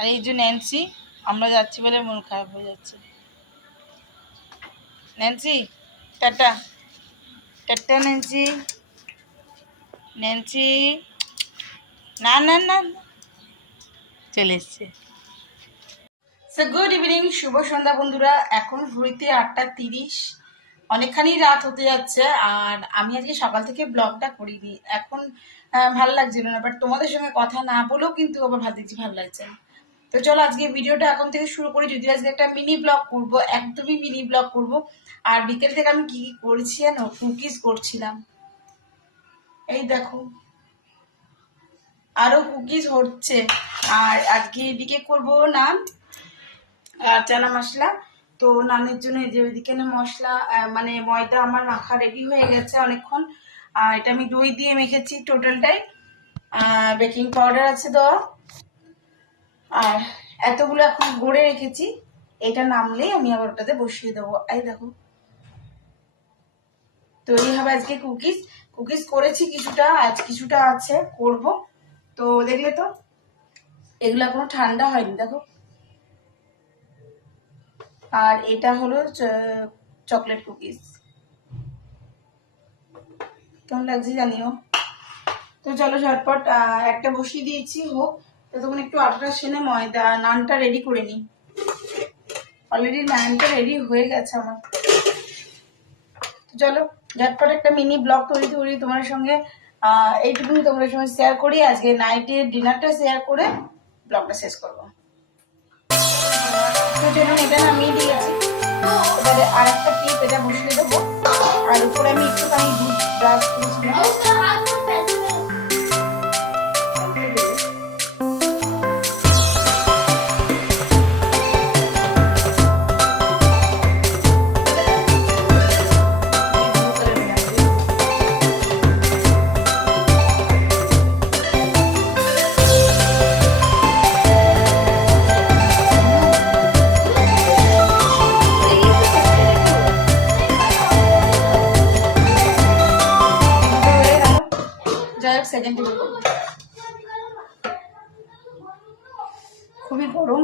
আর এই যে ন্যান্সি, আমরা যাচ্ছি বলে মন খারাপ হয়ে যাচ্ছে। Nancy tata, tata Nancy, Nancy না না না চলে এসছে। সো গুড ইভিনিং, শুভ সন্ধ্যা বন্ধুরা। এখন ঘড়িতে 8টা 30, অনেকখানি রাত হতে যাচ্ছে। আর আমি আজকে সকাল থেকে ব্লগটা করিনি, এখন ভালো লাগছিল না, বাট তোমাদের সঙ্গে কথা না বলেও কিন্তু আবার ভালো দেখছি, ভালো লাগছে। তো চলো আজকে ভিডিওটা এখন থেকে শুরু করি। যদি আজকে একটা মিনি ব্লগ করবো, একদমই মিনি ব্লগ করবো। আর বিকেল থেকে আমি কি কি করছি জানো, কুকিজ করছিলাম। এই দেখো আরো কুকিজ হচ্ছে। আর আজকে এদিকে করবো নান আর চানা মশলা। তো নানের জন্য এই যে ওইদিকে মশলা মানে ময়দা আমার মাখা রেডি হয়ে গেছে অনেকক্ষণ। আর এটা আমি দই দিয়ে মেখেছি টোটালটাই। বেকিং পাউডার আছে দেওয়া। আর এতগুলো এখন গড়ে রেখেছি, এটা নামলেই আমি আবার ওটাতে বসিয়ে দেবো। এই দেখো তৈরি হবে আজকে কুকিজ। কুকিজ করেছি কিছুটা, আজ কিছুটা আছে করব। তো দেখলে তো এগুলো এখনো ঠান্ডা হয়নি, দেখো। আর এটা হলো চকলেট কুকিজ, কেমন লাগছে জানিও। তো চলো ঝটপট একটা বসিয়ে দিয়েছি হোক, ততক্ষণ একটু আটা সেনে ময়দা নানটা রেডি করে নিই। অলরেডি নানটা রেডি হয়ে গেছে আমার। তো চলো ঝটপট একটা মিনি ব্লগ তৈরি করি তোমার সঙ্গে। এইটুকুনি তোমাদের সঙ্গে শেয়ার করি। আজকে নাইটের ডিনারটা শেয়ার করে ব্লগটা শেষ করবো। তো চলুন এটা নামিয়ে দিয়েছি, এবারে আর একটা টিপ এটা বসিয়ে দেবো। আর উপরে আমি একটুখানি দুধ ব্রাশ করেছিলাম। সেকেন্ড টেবিল করবো, খুবই গরম।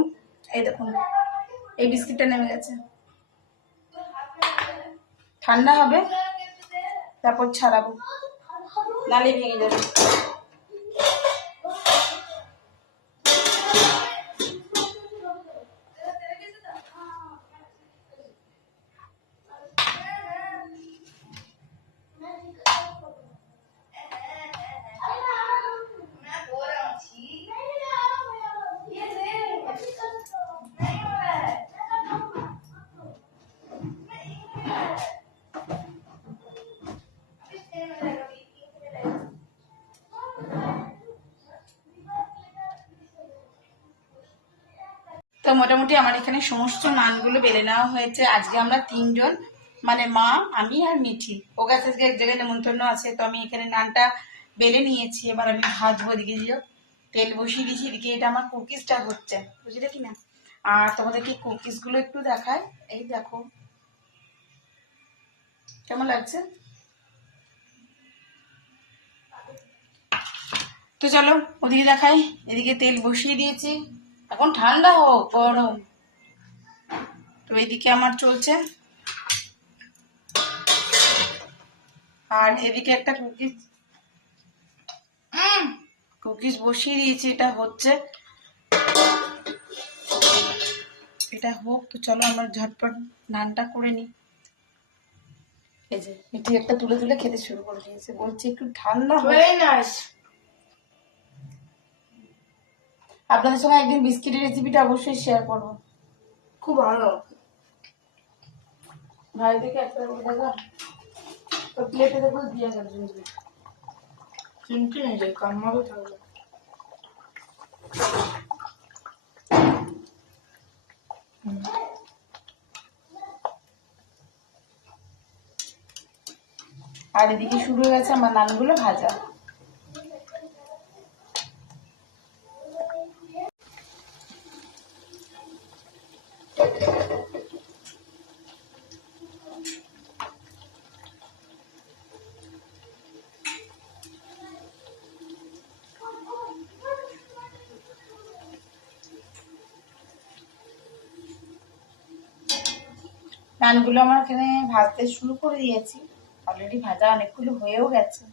এই দেখুন এই বিস্কিটটা নেমে গেছে, ঠান্ডা হবে তারপর ছাড়াবো, নালে ভেঙে যাবে। তো মোটামুটি আমার এখানে সমস্ত নানগুলো বেলে নেওয়া হয়েছে। আজকে আমরা 3জন, মানে মা, আমি আর মিঠি। ও গাছ আজকে এক জায়গায় নেমন্তন্ন আছে। তো আমি এখানে নানটা বেলে নিয়েছি, এবার আমি ভাজবো। এদিকে দিয়ে তেল বসিয়ে দিয়েছি, এদিকে এটা আমার কুকিজটা হচ্ছে, বুঝলে কি না। আর তোমাদেরকে কুকিজগুলো একটু দেখায়, এই দেখো কেমন লাগছে। তো চলো ওদিকে দেখাই। এদিকে তেল বসিয়ে দিয়েছি, এখন ঠান্ডা হোক গরম। তো এদিকে আমার চলছে। আর এদিকে একটা কুকিজ কুকিজ বসিয়ে দিয়েছি, এটা হচ্ছে, এটা হোক। তো চলো আমরা ঝটপট নানটা করে নিই। এই যে মিঠি একটা তুলে তুলে খেতে শুরু করে দিয়েছে, বলছি একটু ঠান্ডা হয়ে। আপনাদের সঙ্গে একদিন বিস্কিটের রেসিপিটা অবশ্যই শেয়ার করবো, খুব ভালো। ভাই দেখে একটা দেখা তো প্লেটে দেখো দিয়ে গেল চিনতে নেই যে কামড়াবে থাকবে। আর এদিকে শুরু হয়ে গেছে আমার নানগুলো ভাজা। নানগুলো আমার এখানে ভাজতে শুরু করে দিয়েছি, অলরেডি ভাজা অনেকগুলো হয়েও গেছে।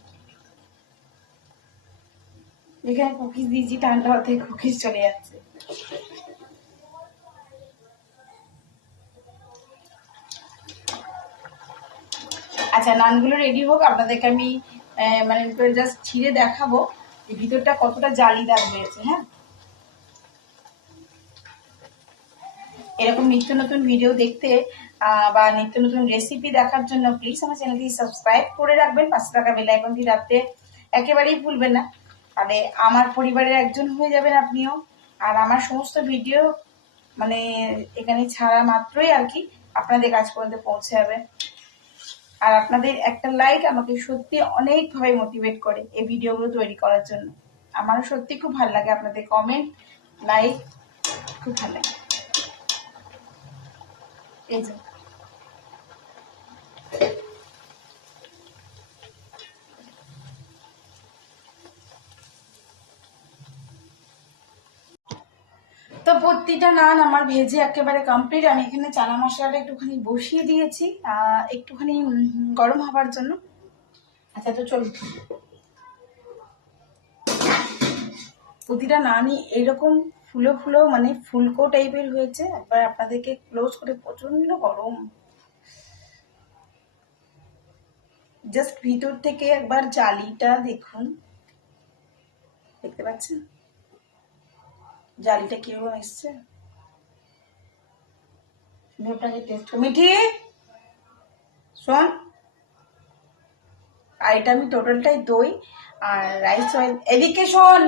এখানে কুকিজ দিয়েছি, ঠান্ডা হতে কুকিজ চলে যাচ্ছে। আচ্ছা, নানগুলো রেডি হোক, আপনাদেরকে আমি মানে জাস্ট ছিঁড়ে দেখাবো যে ভিতরটা কতটা জালিদার হয়েছে। হ্যাঁ, এরকম নিত্য নতুন ভিডিও দেখতে বা নিত্য নতুন রেসিপি দেখার জন্য প্লিজ আমার চ্যানেলটি সাবস্ক্রাইব করে রাখবেন, পাশে থাকা বেল আইকনটি রাখতে একেবারেই ভুলবেন না। তাহলে আমার পরিবারের একজন হয়ে যাবেন আপনিও। আর আমার সমস্ত ভিডিও মানে এখানে ছাড়া মাত্রই আর কি আপনাদের কাছ পর্যন্ত পৌঁছে যাবে। আর আপনাদের একটা লাইক আমাকে সত্যি অনেকভাবে মোটিভেট করে এই ভিডিওগুলো তৈরি করার জন্য। আমারও সত্যি খুব ভালো লাগে, আপনাদের কমেন্ট লাইক খুব ভালো লাগে। এই যে তো প্রতিটা নান আমার ভেজে একেবারে কমপ্লিট। আমি এখানে চানা মশলাটা একটুখানি বসিয়ে দিয়েছি একটুখানি গরম হবার জন্য। আচ্ছা, তো চলুন, প্রতিটা নানই এরকম ফুলো ফুলো মানে ফুলকো টাইপের হয়েছে। একবার আপনাদেরকে ক্লোজ করে, প্রচন্ড গরম, জাস্ট ভিতর থেকে একবার জালিটা দেখুন, দেখতে পাচ্ছেন জালিটা কিরকম এসছে। আপনাকে টেস্ট মিঠি শোন, আর এটা আমি টোটালটাই দই আর রাইস অয়েল, এদিকে শোন,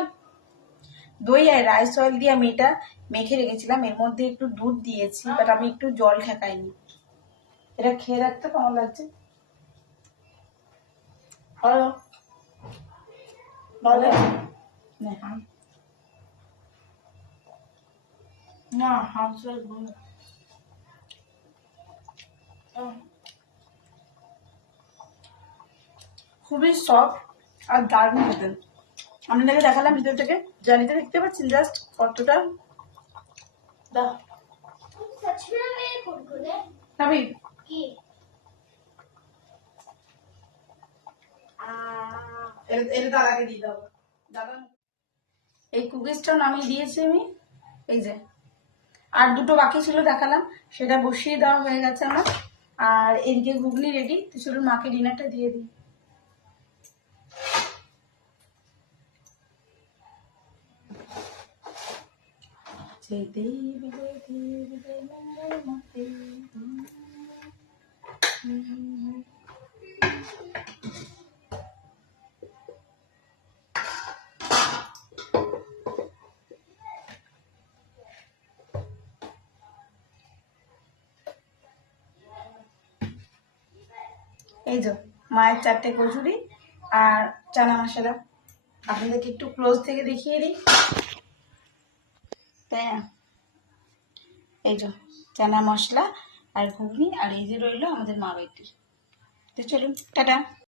দই আর রাইস অয়েল দিয়ে আমি এটা মেখে রেখেছিলাম। এর মধ্যে একটু দুধ দিয়েছি, বাট আমি একটু জল ঠেকাইনি। এটা খেয়ে রাখতে কেমন লাগছে? ভালো ভালো না, হাফ খুবই সফট আর দারুণ খেতে। আপনাদেরকে দেখালাম ভিতর থেকে, জালিটা দেখতে পাচ্ছেন জাস্ট কতটা। এই কুকিজটা নামিয়ে দিয়েছি আমি। এই যে আর দুটো বাকি ছিল দেখালাম, সেটা বসিয়ে দেওয়া হয়ে গেছে আমার। আর এদিকে ঘুগনি রেডি। তো চলুন মাকে ডিনারটা দিয়ে দিই। এই যে মায়ের 4টে কচুরি আর চানা মশলা, আপনাদেরকে একটু ক্লোজ থেকে দেখিয়ে দিই। তাই না, এই যে চানা মশলা আর ঘুগনি, আর এই যে রইলো আমাদের মা বেটি। তো চলুন, টাটা।